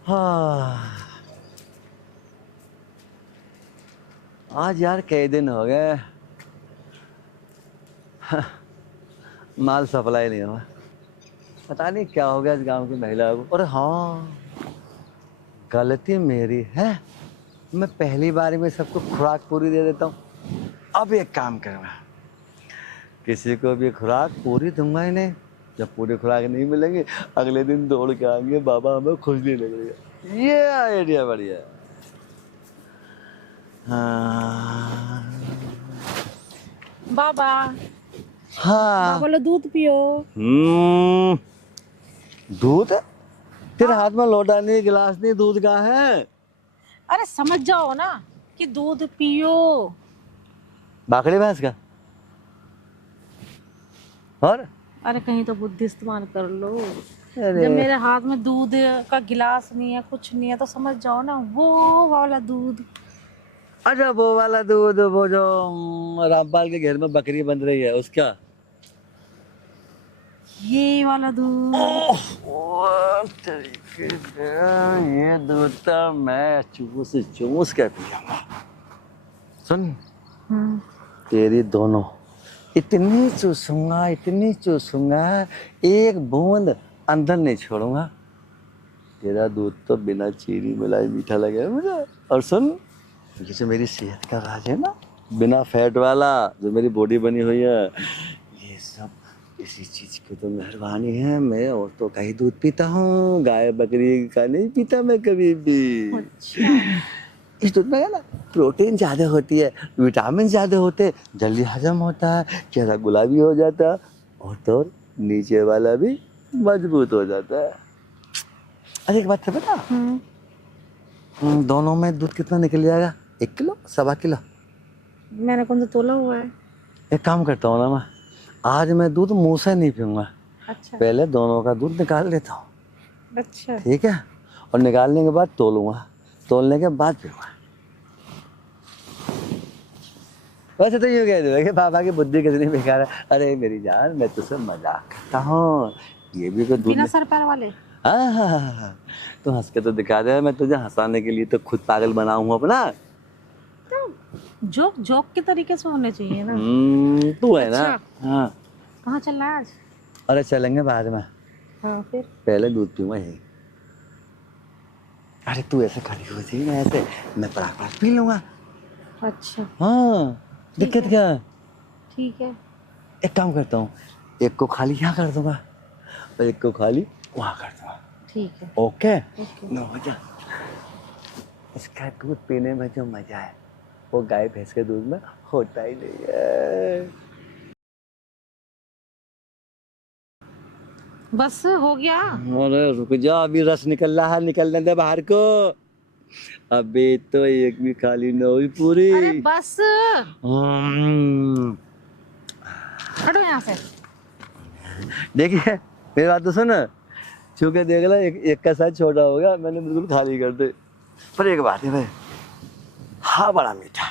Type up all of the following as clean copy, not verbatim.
हाँ, आज यार कई दिन हो गए माल सप्लाई नहीं हुआ। पता नहीं क्या हो गया इस गांव की महिला को। और हाँ, गलती मेरी है। मैं पहली बार में सबको खुराक पूरी दे देता हूँ। अब एक काम करना, किसी को भी खुराक पूरी दूंगा ही नहीं। जब पूरी खुराक नहीं मिलेंगे अगले दिन दौड़ के आएंगे, बाबा हमें खुजली लग रही है। ये आइडिया बढ़िया है। हाँ बाबा, हाँ। बाबा लो दूध पियो। हम्म, दूध? तेरे हाथ में लोटा नहीं, गिलास नहीं, दूध का है। अरे समझ जाओ ना कि दूध पियो। बाकड़ी भैंस का। और अरे कहीं तो बुद्धि इस्तेमाल कर लो। अरे जब मेरे हाथ में दूध का गिलास नहीं है, कुछ नहीं है, तो समझ जाओ ना वो वाला दूध। अच्छा, वो वाला दूध, वो जो रामपाल के घर में बकरी बन रही है उसका। ये वाला दूध। ओह, तरीके से ये दूध तो मैं चूस चूस के पियूंगा। सुन, हम्म। तेरी दोनों इतनी चूसूंगा, एक बूंद अंदर नहीं छोड़ूंगा। तेरा दूध तो बिना चीनी मिलाई मीठा लगेगा मुझे। और सुन, ये जो मेरी सेहत का राज है ना, बिना फैट वाला जो मेरी बॉडी बनी हुई है, ये सब इसी चीज की तो मेहरबानी है। मैं औरतों का ही दूध पीता हूँ, गाय बकरी का नहीं पीता मैं कभी भी। अच्छा। इस दूध में है ना प्रोटीन ज्यादा होती है, विटामिन ज्यादा होते हैं, जल्दी हजम होता है, चेहरा गुलाबी हो जाता है, और तो और नीचे वाला भी मजबूत हो जाता है। अरे एक बात है पता, दोनों में दूध कितना निकल जाएगा? 1 किलो, 1.25 किलो? मैंने कौन सा तोला हुआ है? एक काम करता हूँ ना, मैं आज मैं दूध मुंह से नहीं पीऊंगा। अच्छा। पहले दोनों का दूध निकाल लेता हूँ, अच्छा। ठीक है? और निकालने के बाद तोलूंगा, तोलने के बाद पीऊंगा। वैसे तो यूँ कह दो कि पापा की बुद्धि कितनी बेकार है। अरे मेरी जान, मैं तुझसे मजाक करता हूँ। ये भी कोई दूध बिना नहीं। सर पैर वाले। हाँ हाँ हाँ हाँ, तू हंस के तो दिखा दे। मैं तुझे हंसाने के लिए तो खुद पागल बना हूँ अपना। जोक जोक के तरीके से होने चाहिए ना। तू है ना। अच्छा। हाँ। कहाँ चल रहा है आज? अरे चलेंगे बाद में, हाँ फिर। पहले दूध पीऊंगा यही। अरे तू ऐसे खड़ी हुई थी ना, ऐसे मैं पराग पी लूंगा। अच्छा। हाँ, ठीक दिक्कत है। क्या है? ठीक है। एक काम करता हूँ, एक को खाली यहाँ कर दूंगा और एक को खाली वहाँ कर दूंगा। ठीक है। ओके? ओके। नो मजा। इसका दूध पीने में जो मजा है वो गाय भैंस के दूध में होता ही नहीं है। बस हो गया। अरे रुक जा, अभी रस निकल रहा है, निकलने दे बाहर को। अभी तो एक भी खाली न हुई पूरी। अरे बस। हम्म, हटो यहाँ से। देखिए मेरी बात तो सुन, छू के देख ला, एक का साइज छोटा हो गया, मैंने बिल्कुल खाली कर दे। पर एक बात है भाई, हाँ बड़ा मीठा,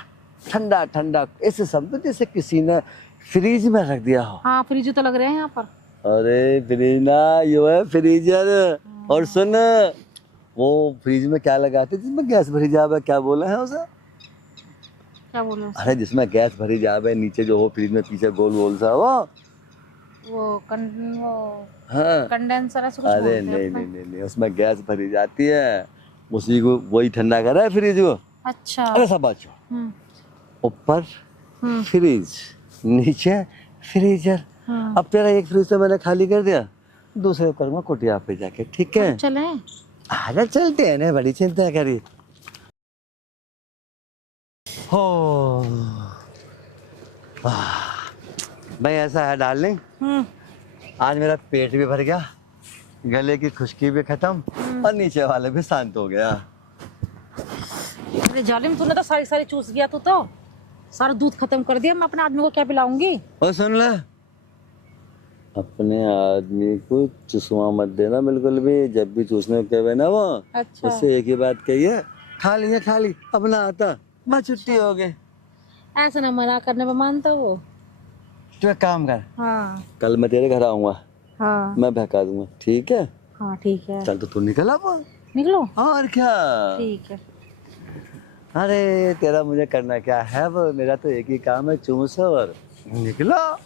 ठंडा ठंडा, ऐसे समझो जैसे किसी ने फ्रीज में रख दिया हो। हाँ फ्रिज तो लग रहे हैं यहाँ पर। अरे फ्रीज ना, यो है फ्रीजर। और सुन, वो फ्रिज में क्या लगाते जिसमें गैस भरी जावे, क्या बोले हैं उसे? क्या बोल रहे अरे जिसमें गैस भरी जावे, नीचे जो हो फ्रिज में पीछे गोल गोल सा वो हाँ। कंडेंसर ऐसे कुछ अरे बोलते हैं नहीं अपना। नहीं नहीं नहीं, उसमें गैस भरी जाती है, उसी को वही ठंडा कर रहा है फ्रिज को। अच्छा। अरे सब बात छोड़, हम्म। ऊपर हम्म। फ्रिज, नीचे फ्रीजर। अब तेरा एक फ्रिज तो मैंने खाली कर दिया, दूसरे करूंगा कुटिया पे जाके, ठीक है? चले। आजा चलते हैं ना, बड़ी चिंता करी हो। भाई ऐसा है डार्लिंग, आज मेरा पेट भी भर गया, गले की खुश्की भी खत्म, और नीचे वाले भी शांत हो गया। अरे जालिम, तूने तो सारी सारी चूस गया। तू तो सारा दूध खत्म कर दिया। मैं अपने आदमी को क्या पिलाऊंगी? और सुन ले, अपने आदमी को चुसवा मत देना बिल्कुल भी। जब भी चूसने कहे ना वो, अच्छा। उससे एक ही बात कहिए, खा ली अपना आता, बस छुट्टी हो गई। ऐसे ना मना करने पे मानता वो। तू एक काम कर, हाँ। कल मैं तेरे घर आऊंगा, हाँ। मैं बहका दूंगा, ठीक है? हाँ ठीक है। चल तो तू निकल अब। निकलो। और क्या। ठीक है। अरे तेरा मुझे करना क्या है, वो मेरा तो एक ही काम है, चूसो और निकलो।